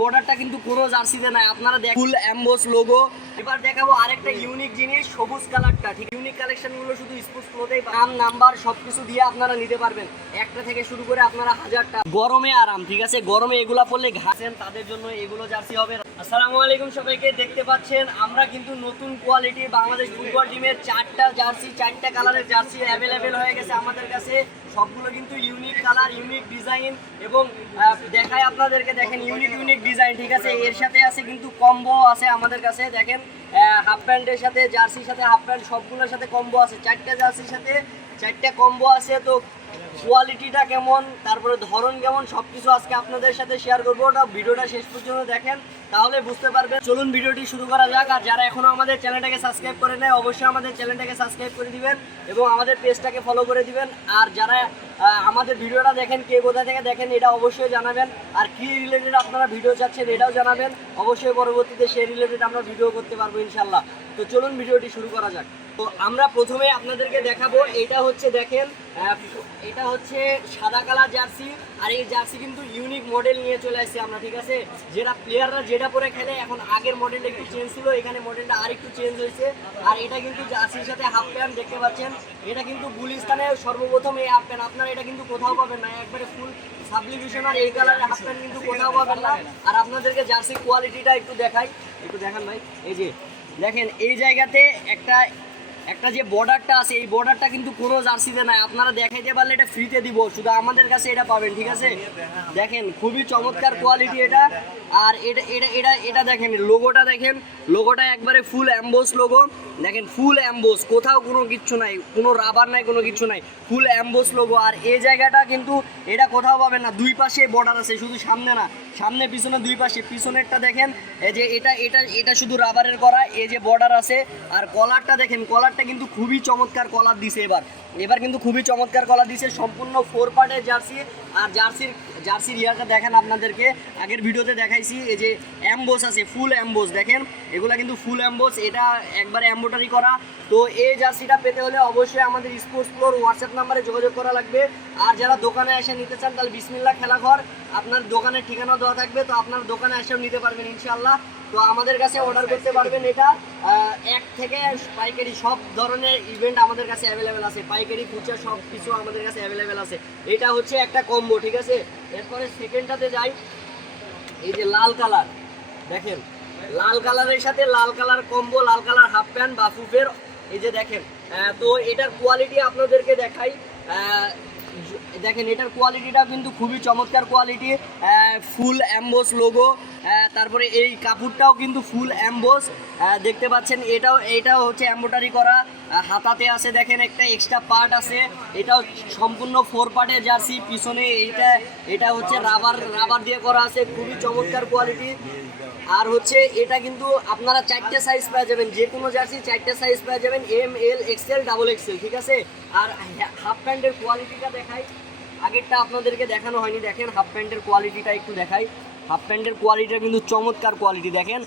বর্ডারটা কিন্তু কোনো জার্সিতে নাই। আপনারা দেখ ফুল অ্যাম্বোস লোগো এবার দেখাবো আরেকটা ইউনিক জিনিস, সবুজ কালারটা ঠিক ইউনিক কালেকশনগুলো শুধু স্পোর্টস ফ্লোতেই নাম নাম্বার সবকিছু দিয়ে আপনারা নিতে পারবেন। একটা থেকে শুরু করে আপনারা হাজারটা। গরমে আরাম, ঠিক আছে? গরমে এগুলা পড়লে ঘাসেন তাদের জন্য এগুলো জার্সি হবে। আসসালামু আলাইকুম সবাইকে, দেখতে পাচ্ছেন? আমরা কিন্তু নতুন কোয়ালিটির বাংলাদেশ ফুটবল টিমের চারটা জার্সি, চারটা কালারের জার্সি অ্যাভেলেবেল হয়ে গেছে আমাদের কাছে। সবগুলো কিন্তু ইউনিক কালার ইউনিক ডিজাইন এবং দেখায় আপনাদেরকে। দেখেন ইউনিক ইউনিক ডিজাইন ঠিক আছে? এর সাথে আছে কিন্তু কম্বো আছে আমাদের কাছে। দেখেন হাফ প্যান্টের সাথে জার্সির সাথে হাফ প্যান্ট সবগুলোর সাথে কম্বো আছে। চারটে জার্সির সাথে, চারটে কম্বো আছে। তো কোয়ালিটিটা কেমন, তারপরে ধরন কেমন সব কিছু আজকে আপনাদের সাথে শেয়ার করব। ওটা ভিডিওটা শেষ পর্যন্ত দেখেন, তাহলে বুঝতে পারবেন। চলুন ভিডিওটি শুরু করা যাক, আর যারা এখনও আমাদের চ্যানেলটাকে সাবস্ক্রাইব করে নেয় অবশ্যই আমাদের চ্যানেলটাকে সাবস্ক্রাইব করে দিবেন এবং আমাদের পেজটাকে ফলো করে দিবেন। আর যারা আমাদের ভিডিওটা দেখেন, কে কোথা থেকে দেখেন, এটা অবশ্যই জানাবেন। আর কি রিলেটেড আপনারা ভিডিও চাচ্ছেন, এটাও জানাবেন। অবশ্যই পরবর্তীতে সেই রিলেটেড আমরা ভিডিও করতে পারব ইনশাল্লাহ তো চলুন ভিডিওটি শুরু করা যাক। তো আমরা প্রথমে আপনাদেরকে দেখাবো, এটা হচ্ছে দেখেন এটা হচ্ছে সাদা কালার জার্সি, আর এই জার্সি কিন্তু ইউনিক মডেল নিয়ে চলে আসছি আমরা, ঠিক আছে? যেটা প্লেয়াররা যেটা পরে খেলে, এখন আগের মডেলটা একটু চেঞ্জ ছিল, এখানে মডেলটা আর একটু চেঞ্জ হয়েছে। আর এটা কিন্তু জার্সির সাথে হাফ প্যান্ট দেখতে পাচ্ছেন। এটা কিন্তু গুলিস্তানে সর্বপ্রথম এই হাফ প্যান্ট আপনারা এটা কিন্তু কোথাও পাবেন না, একবারে ফুল সাবলিভিশন আর এই কালারের হাফ প্যান্ট কিন্তু কোথাও পাবেন না। আর আপনাদেরকে জার্সি কোয়ালিটিটা একটু দেখাই, একটু দেখান ভাই, এই যে, দেখেন এই জায়গাতে একটা একটা যে বর্ডারটা আছে, এই বর্ডারটা কিন্তু কোনো জার্সিতে নাই। আপনারা দেখাইতে পারলে এটা ফ্রিতে দিব। শুধু আমাদের কাছে এটা পাবেন, ঠিক আছে? দেখেন, খুবই চমৎকার কোয়ালিটি এটা। আর এটা এটা এটা এটা দেখেন লোগোটা দেখেন লোগোটা একবারে ফুল অ্যাম্বোস লোগো দেখেন ফুল অ্যাম্বোস কোথাও কোনো কিচ্ছু নাই, কোনো রাবার নাই, কোনো কিছু নাই ফুল অ্যাম্বোস লোগো আর এই জায়গাটা কিন্তু এটা কোথাও পাবেন না, দুই পাশে বর্ডার আছে, শুধু সামনে না, সামনে, পিছনে, দুই পাশে। পিছনেরটা দেখেন, এই যে এটা এটা এটা শুধু রাবারের করা, এই যে বর্ডার আছে। আর কলারটা দেখেন কলারটা কিন্তু খুবই চমৎকার কলার দিছে এবার। এবার কিন্তু খুবই চমৎকার কলার দিছে, সম্পূর্ণ ফোর পার্টের জার্সি আর জার্সির জার্সির ইয়ারটা দেখেন আপনাদেরকে, আগের ভিডিওতে দেখাইছি, এই যে অ্যাম্বোস আছে ফুল অ্যাম্বোস দেখেন? এগুলো কিন্তু ফুল অ্যাম্বোস এটা একবার অ্যাম্বোটারি করা। তো এই জার্সিটা পেতে হলে অবশ্যই আমাদের স্পোর্টস ফ্লোর হোয়াটসঅ্যাপ নাম্বারে যোগাযোগ করা লাগবে। আর যারা দোকানে এসে নিতে চান, তাহলে বিসমিল্লা খেলাঘর, আপনার দোকানের ঠিকানা দেওয়া থাকবে, তো আপনার দোকানে এসেও নিতে পারবেন ইনশাল্লাহ তো আমাদের কাছে অর্ডার করতে পারবেন এটা। এক থেকে পাইকারি সব ধরনের ইভেন্ট আমাদের কাছে অ্যাভেলেবেল আছে। পাইকারি, খুচরা সব কিছু আমাদের কাছে অ্যাভেলেবেল আছে। এটা হচ্ছে একটা কম্বো ঠিক আছে? এরপরে সেকেন্ডটাতে যাই। এই যে লাল কালার, দেখেন? লাল কালারের সাথে লাল কালার কম্বো লাল কালার হাফ প্যান্ট বা বাফুফের। এই যে দেখেন তো এটার কোয়ালিটি আপনাদেরকে দেখাই। দেখেন, এটার কোয়ালিটিটা কিন্তু খুবই চমৎকার কোয়ালিটি ফুল অ্যাম্বোস লোগো তারপরে এই কাপড়টাও কিন্তু ফুল অ্যাম্বোস দেখতে পাচ্ছেন, এটাও এটাও হচ্ছে অ্যাম্বোটারি করা। হাতাতে আছে, দেখেন, একটা এক্সট্রা পার্ট আছে। এটাও সম্পূর্ণ ফোর পার্টের জার্সি পিছনে এইটা, এটা হচ্ছে রাবার রাবার দিয়ে করা আছে, খুবই চমৎকার কোয়ালিটি আর হচ্ছে, এটা কিন্তু আপনারা চারটে সাইজ পেয়ে যাবেন, যে কোনো জার্সি চারটে সাইজ পেয়ে যাবেন M L XL double XL ঠিক আছে? আর হাফ প্যান্টের কোয়ালিটিটা দেখাই। আগেরটা আপনাদেরকে দেখানো হয়নি, দেখেন হাফ প্যান্টের কোয়ালিটিটা একটু দেখাই। হাফ প্যান্টের কোয়ালিটিটা কিন্তু চমৎকার কোয়ালিটি দেখেন?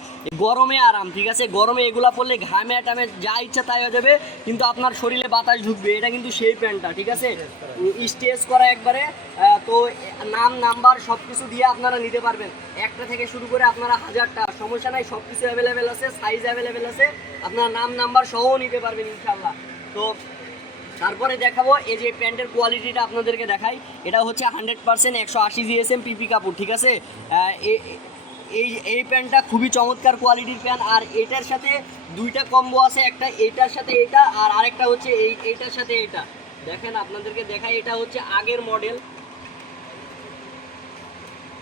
গরমে আরাম, ঠিক আছে? গরমে এগুলা পরলে ঘামে টামে যা ইচ্ছা তাই হয়ে যাবে, কিন্তু আপনার শরীরে বাতাস ঢুকবে, এটা কিন্তু সেই প্যান্টটা, ঠিক আছে? স্টেজ করা একবারে তো নাম নাম্বার সব কিছু দিয়ে আপনারা নিতে পারবেন। একটা থেকে শুরু করে আপনারা হাজারটা, সমস্যা নাই সব কিছু অ্যাভেলেবেল আছে সাইজ অ্যাভেলেবেল আছে, আপনার নাম নাম্বার সহও নিতে পারবেন ইনশাল্লাহ তো তারপরে দেখাবো এই যে প্যান্টের কোয়ালিটিটা আপনাদেরকে দেখাই। এটা হচ্ছে হান্ড্রেড পার্সেন্ট একশো আশি জিএসএম পিপি কাপড়, ঠিক আছে? এই এই প্যান্টটা খুবই চমৎকার কোয়ালিটির প্যান্ট। আর এটার সাথে দুইটা কম্বো আছে, একটা এটার সাথে এটা আর আরেকটা হচ্ছে এই, এইটার সাথে এটা দেখেন, আপনাদেরকে দেখাই, এটা হচ্ছে আগের মডেল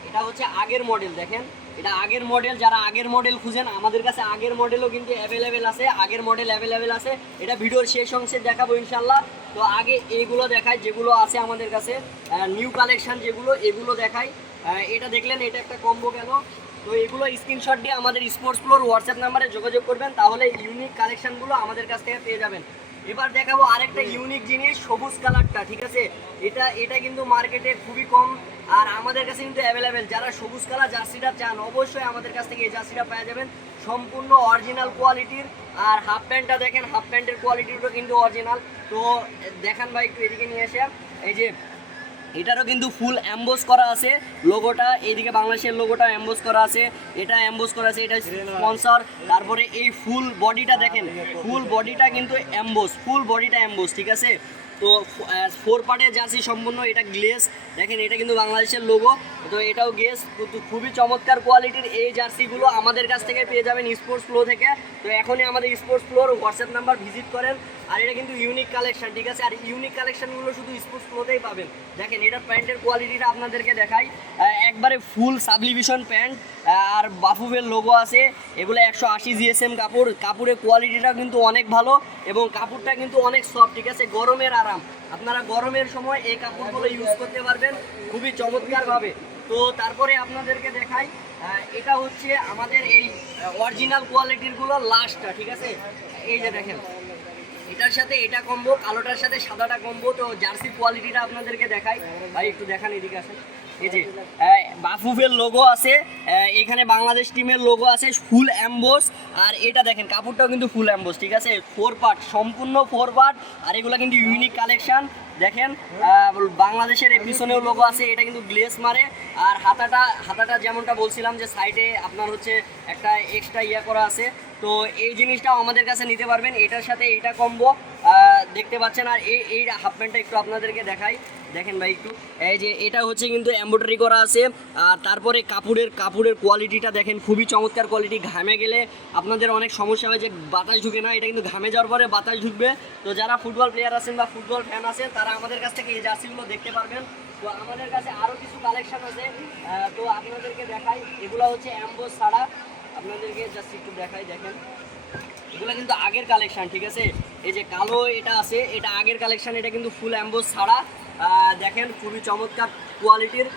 এটা হচ্ছে আগের মডেল দেখেন। এটা আগের মডেল যারা আগের মডেল খুঁজেন, আমাদের কাছে আগের মডেলও কিন্তু অ্যাভেলেবেল আছে, আগের মডেল অ্যাভেলেবেল আছে। এটা ভিডিওর শেষ অংশে দেখাবো ইনশাল্লাহ তো আগে এইগুলো দেখায় যেগুলো আছে আমাদের কাছে নিউ কালেকশান যেগুলো, এগুলো দেখায় এটা দেখলেন, এটা একটা কম্বো গেল। তো এগুলো স্ক্রিনশট দিয়ে আমাদের স্পোর্টস ফ্লোর হোয়াটসঅ্যাপ নাম্বারে যোগাযোগ করবেন, তাহলে ইউনিক কালেকশনগুলো আমাদের কাছ থেকে পেয়ে যাবেন। এবার দেখাবো আরেকটা ইউনিক জিনিস, সবুজ কালারটা ঠিক আছে? এটা এটা কিন্তু মার্কেটে খুবই কম, আর আমাদের কাছে কিন্তু অ্যাভেলেবেল যারা সবুজ কালার জার্সিটা চান, অবশ্যই আমাদের কাছ থেকে এই জার্সিটা পাওয়া যাবেন। সম্পূর্ণ অরিজিনাল কোয়ালিটির আর হাফ প্যান্টটা দেখেন হাফ প্যান্টের কোয়ালিটিটা কিন্তু অরিজিনাল তো, দেখান ভাই, একটু এদিকে নিয়ে এসে। এই যে এটারও কিন্তু ফুল অ্যাম্বোস করা আছে। লোগোটা এইদিকে বাংলাদেশের লোগোটা অ্যাম্বোস করা আছে। এটা অ্যাম্বোস করা আছে, এটা স্পন্সর তারপরে এই ফুল বডিটা দেখেন ফুল বডিটা কিন্তু অ্যাম্বোস ফুল বডিটা অ্যাম্বোস ঠিক আছে? তো ফোর পার্টের জার্সি সম্পূর্ণ এটা গ্লেস দেখেন, এটা কিন্তু বাংলাদেশের লোগো তো এটাও গেস কিন্তু খুবই চমৎকার কোয়ালিটির এই জার্সিগুলো আমাদের কাছ থেকে পেয়ে যাবেন স্পোর্টস ফ্লো থেকে। তো এখনই আমাদের sports floor WhatsApp number visit করেন। আর এটা কিন্তু ইউনিক কালেকশন ঠিক আছে? আর ইউনিক কালেকশনগুলো শুধু স্পোর্টস ফ্লোতেই পাবেন। দেখেন, এটা প্যান্টের কোয়ালিটিটা আপনাদেরকে দেখাই। একবারে ফুল সাবলিভিশন প্যান্ট আর বাফুফের লোগো আছে। এগুলো একশো আশি জিএসএম কাপড়। কাপড়ের কোয়ালিটিটা কিন্তু অনেক ভালো এবং কাপড়টা কিন্তু অনেক সফট ঠিক আছে? গরমের আরাম। আপনারা গরমের সময় এই কাপড়গুলো ইউজ করতে পারবেন খুবই চমৎকারভাবে। তো তারপরে আপনাদেরকে দেখাই এটা হচ্ছে আমাদের এই অরিজিনাল কোয়ালিটিরগুলো লাস্টটা ঠিক আছে? এই যে দেখেন, এটার সাথে এটা কম্বো কালোটার সাথে সাদাটা কম্বো তো জার্সির কোয়ালিটিটা আপনাদেরকে দেখাই। ভাই, একটু দেখান এদিকে আসেন। বাফুফের লোগো আছে এখানে বাংলাদেশ টিমের লোগো আছে ফুল অ্যাম্বোস আর এটা দেখেন, কাপড়টাও কিন্তু ফুল অ্যাম্বোস ঠিক আছে? ফোর পার্ট সম্পূর্ণ ফোর পার্ট আর এগুলো কিন্তু ইউনিক কালেকশন দেখেন? বাংলাদেশের পিছনেও লোগো আছে, এটা কিন্তু গ্লেস মারে, আর হাতাটা হাতাটা যেমনটা বলছিলাম যে সাইডে আপনার হচ্ছে একটা এক্সট্রা ইয়া করা আছে, তো এই জিনিসটাও আমাদের কাছে নিতে পারবেন, এটার সাথে এইটা কম্বো দেখতে পাচ্ছেন, আর এই এই হাফ প্যান্টটা একটু আপনাদেরকে দেখাই দেখেন ভাই একটু। এই যে এটা হচ্ছে কিন্তু এমব্রয়ডারি করা আছে। আর তারপরে কাপড়ের কাপড়ের কোয়ালিটিটা দেখেন, খুবই চমৎকার কোয়ালিটি ঘামে গেলে আপনাদের অনেক সমস্যা হয় যে বাতাস ঢুকে না, এটা কিন্তু ঘামে যাওয়ার পরে বাতাস ঢুকবে। তো যারা ফুটবল প্লেয়ার আছেন বা ফুটবল ফ্যান আছেন, তারা আমাদের কাছ থেকে এই জার্সিগুলো দেখতে পারবেন। তো আমাদের কাছে আরও কিছু কালেকশন আছে। তো আপনাদেরকে দেখাই, এগুলো হচ্ছে অ্যাম্বোস ছাড়া। আপনাদেরকে জাস্ট একটু দেখাই, দেখেন। এগুলো কিন্তু আগের কালেকশন ঠিক আছে? এই যে কালো এটা আছে, এটা আগের কালেকশন এটা কিন্তু ফুল অ্যাম্বোস ছাড়া। দেখেন খুবই চমৎকার কোয়ালিটির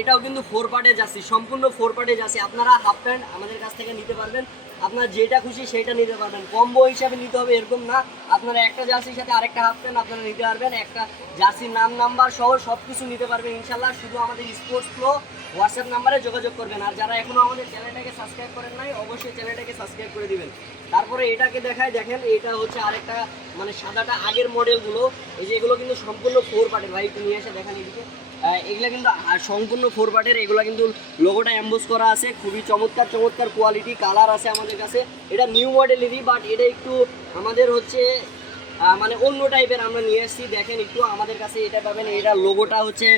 এটাও কিন্তু ফোর পার্টে যাচ্ছি, সম্পূর্ণ ফোর পার্টে যাচ্ছি। আপনারা হাফ প্যান্ট আমাদের কাছ থেকে নিতে পারবেন। আপনার যেটা খুশি সেটা নিতে পারবেন। কম্বো হিসাবে নিতে হবে, এরকম না। আপনারা একটা জার্সির সাথে আরেকটা হাফ প্যান্ট আপনারা নিতে পারবেন। একটা জার্সির নাম নাম্বার সহ সব কিছু নিতে পারবেন ইনশাল্লাহ শুধু আমাদের স্পোর্টস ফ্লো হোয়াটসঅ্যাপ নাম্বারে যোগাযোগ করবেন। আর যারা এখনও আমাদের চ্যানেলটাকে সাবস্ক্রাইব করেন নাই, অবশ্যই চ্যানেলটাকে সাবস্ক্রাইব করে দিবেন। তারপরে এটাকে দেখায় দেখেন, এটা হচ্ছে আরেকটা মানে সাদাটা আগের মডেলগুলো এই যে এগুলো কিন্তু সম্পূর্ণ ফোর পার্টের ভাই, একটু নিয়ে এসে দেখেন এদিকে। এগুলা কিন্তু সম্পূর্ণ ফোর পার্টের এগুলো কিন্তু লোগোটা অ্যাম্বোস করা আছে। খুবই চমৎকার চমৎকার কোয়ালিটি কালার আছে আমাদের কাছে। এটা নিউ মডেলেরই বাট এটা একটু আমাদের হচ্ছে মানে অন্য টাইপের আমরা নিয়ে এসেছি। দেখেন একটু আমাদের কাছে এটা পাবেন এটা লোগোটা হচ্ছে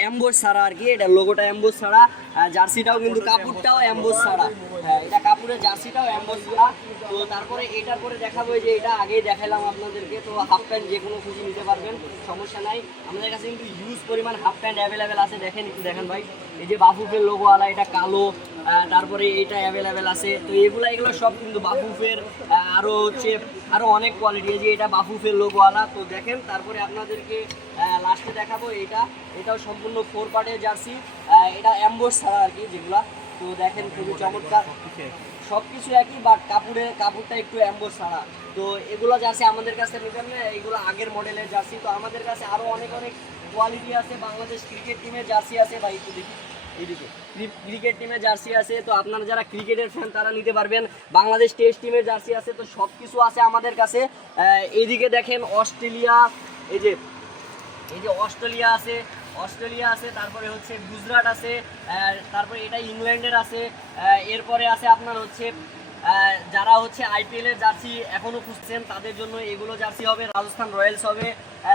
অ্যাম্বোস ছাড়া আর কি এটা লোগোটা অ্যাম্বোস ছাড়া। জার্সিটাও কিন্তু কাপড়টাও অ্যাম্বোস ছাড়া। হ্যাঁ এটা কাপড়ের জার্সিটাও অ্যাম্বোস ছাড়া। তো তারপরে এটার পরে দেখাবো যে এটা আগেই দেখালাম আপনাদেরকে। তো হাফ প্যান্ট যে কোনো খুশি নিতে পারবেন সমস্যা নাই। আমাদের কাছে কিন্তু হিউজ পরিমাণ হাফ প্যান্ট অ্যাভেলেবেল আছে। দেখেন একটু দেখেন ভাই। এই যে বাফুফের লোগোওয়ালা এটা কালো। তারপরে এটা অ্যাভেলেবেল আছে। তো এগুলো এগুলো সব কিন্তু বাফুফের আরও হচ্ছে আরও অনেক কোয়ালিটি যে এটা বাফুফের লোগোওয়ালা তো দেখেন, তারপরে আপনাদেরকে লাস্টে দেখাবো এটা। এটাও সম্পূর্ণ ফোর পার্টের জার্সি। এটা অ্যাম্বোস ছাড়া আর কি যেগুলা। তো দেখেন, খুবই চমৎকার। সব কিছু একই বাট কাপড়ে, কাপড়টা একটু অ্যাম্বোস ছাড়া। তো এগুলো জার্সি আমাদের কাছে নিতেন না এগুলো আগের মডেলের জার্সি। তো আমাদের কাছে আরও অনেক অনেক কোয়ালিটি আছে। বাংলাদেশ ক্রিকেট টিমের জার্সি আছে। বা একটু দেখি। ক্রিকেট টিমের জার্সি আছে, তো আপনারা যারা ক্রিকেটের ফ্যান তারা নিতে পারবেন। বাংলাদেশ টেস্ট টিমের জার্সি আছে, তো সব কিছু আছে আমাদের কাছে। এইদিকে দেখেন অস্ট্রেলিয়া, এই যে এই যে অস্ট্রেলিয়া আছে অস্ট্রেলিয়া আছে, তারপরে হচ্ছে গুজরাট আছে তারপরে এটা ইংল্যান্ডের আছে এরপরে আছে আপনার হচ্ছে যারা হচ্ছে আইপিএল এর জার্সি এখনও খুঁজছেন, তাদের জন্য এগুলো জার্সি হবে, রাজস্থান রয়্যালস হবে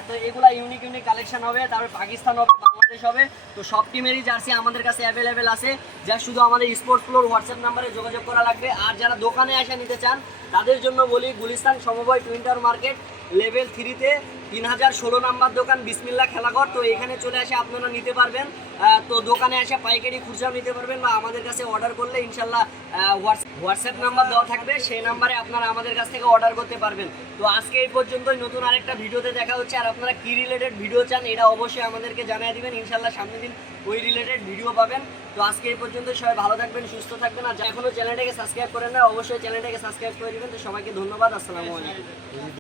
তো এগুলা ইউনিক ইউনিক কালেকশন হবে, তারপরে পাকিস্তান হবে বাংলাদেশ হবে। তো সব টিমেরই জার্সি আমাদের কাছে অ্যাভেলেবেল আছে। যা শুধু আমাদের স্পোর্টস ফ্লোর হোয়াটসঅ্যাপ নাম্বারে যোগাযোগ করা লাগবে। আর যারা দোকানে এসে নিতে চান, তাদের জন্য বলি গুলিস্তান সমবায় টুইন্টার মার্কেট লেভেল থ্রিতে তিন হাজার ষোলো নাম্বার দোকান বিসমিল্লা খেলাঘর। তো এখানে চলে আসে আপনারা নিতে পারবেন। তো দোকানে এসে পাইকারি খুচরা নিতে পারবেন বা আমাদের কাছে অর্ডার করলে ইনশাল্লাহ হোয়াটসঅ্যাপ নাম্বার দেওয়া থাকবে, সেই নাম্বারে আপনারা আমাদের কাছ থেকে অর্ডার করতে পারবেন। তো আজকে এই পর্যন্তই, নতুন আরেকটা ভিডিওতে দেখা হচ্ছে। আর আপনারা কী রিলেটেড ভিডিও চান, এটা অবশ্যই আমাদেরকে জানিয়ে দেবেন। ইনশাল্লাহ সামনের দিন ওই রিলেটেড ভিডিও পাবেন। তো আজকে এই পর্যন্ত সবাই ভালো থাকবেন, সুস্থ থাকবেন। আর যা এখনও চ্যানেলটাকে সাবস্ক্রাইব করেন না, অবশ্যই চ্যানেলটাকে সাবস্ক্রাইব করে দেবেন। তো সবাইকে ধন্যবাদ, আসসালামু আলাইকুম।